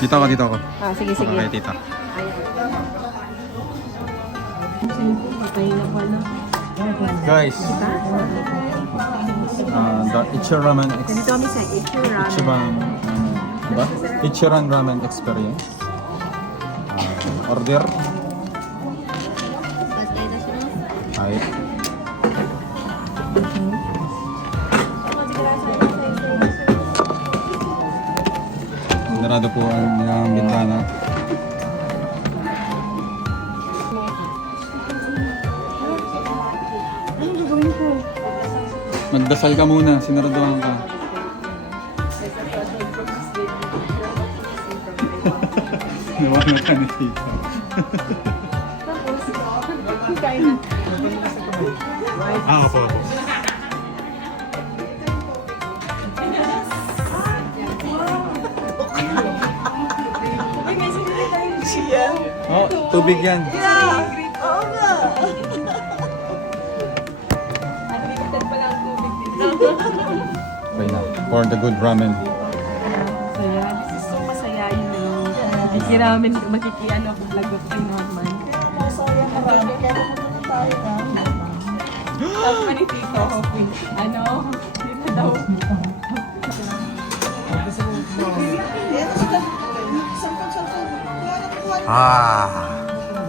Dito ako, dito ako. Ah, sige, sige. Okay, tita. Guys, the Ichiramen Nandito kami sa Ichiramen. diba? Ichiran Ramen Experience. Order. Ay. Narado po ang bintana. Ano gagawin ko? Magdasal ka muna, sinaraduhan ka. Nawanan ka ni tita. Kain na. Opo. Ay, may sinili tayong siya. Oh, tubig yan. Yeah! Oo nga! Unlimited pala ang tubig dito. Okay na. For the good ramen. Saya. This is so masayain na. Ikiramin, makikiano ako vlog of kay Norman. Masaya ka ba? Kaya pumunta tayo na. Sabi pa ni Tito, ano? Dito daw.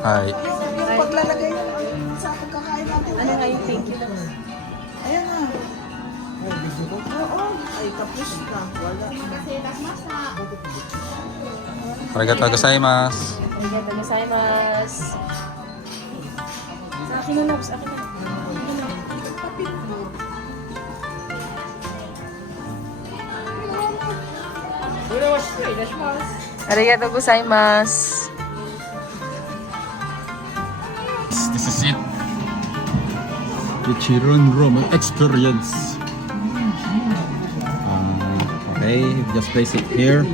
Ay. Yung paglalagay sa pagkakain natin. Ano nga yung thank you lang? Ayan na. Oo. Ay, tapos na. Wala. Arigatou gozaimasu. Arigatou gozaimasu. Sa akin na, Labs. Sa akin na. Arigatou gozaimasu. This is it. The Ichiran Ramen Experience. Okay, just place it here.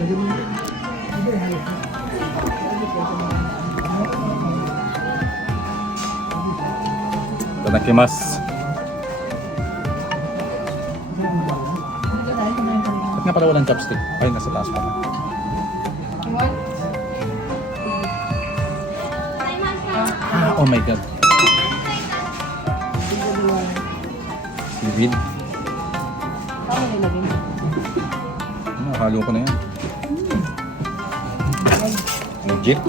Itadakimasu. Ba't nga pala walang chopstick? Ay, nasa taas pa. Oh my god. Seaweed. Ano nilagay mo? Halo ko na yan. Legit.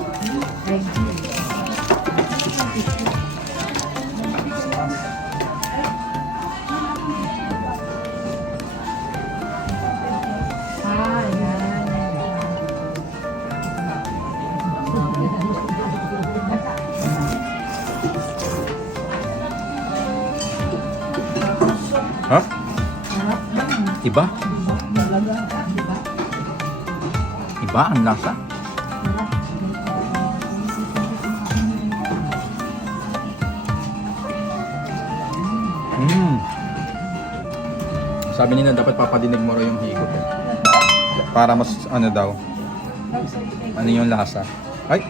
Ah, yan. Ha? Iba? Iba ang lasa. Sabi nila dapat papadinig mo raw yung higop eh. Para mas ano daw. Ano yung lasa. Ay!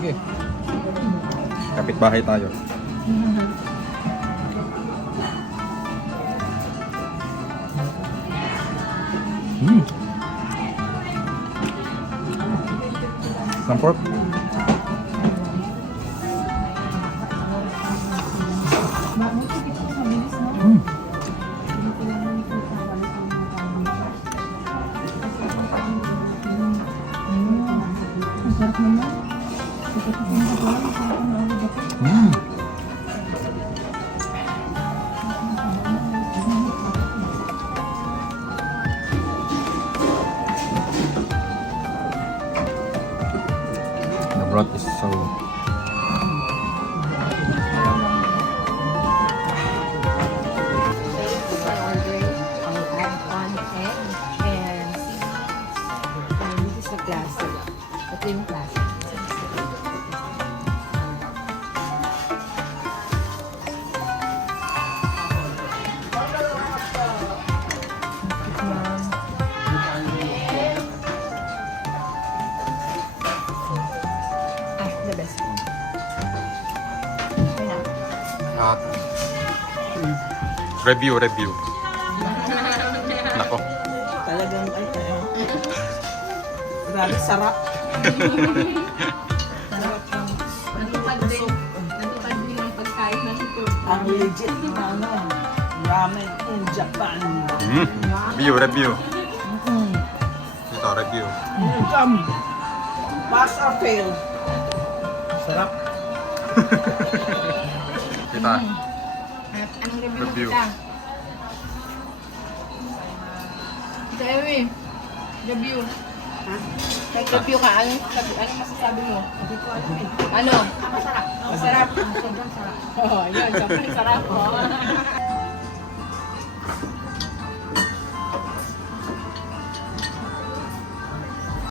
Sige. Kapitbahay tayo. Some pork. The broth is so Ito yung classic. The best. Review. Nako. Talagang, ay, Grabe, sarap. Natupad din. Natupad din ang pagkain ng ito. Ang legit na ano, ramen in Japan. Review. Ito, review. Pass or fail? Sarap. Kita. Anong review mo Review. kita? Ito, Ewi. Review. Nag-review ka. Anong masasabi mo? Ano? Masarap. Masarap. Sobrang sarap. Oh, yun. Sobrang sarap. Oh.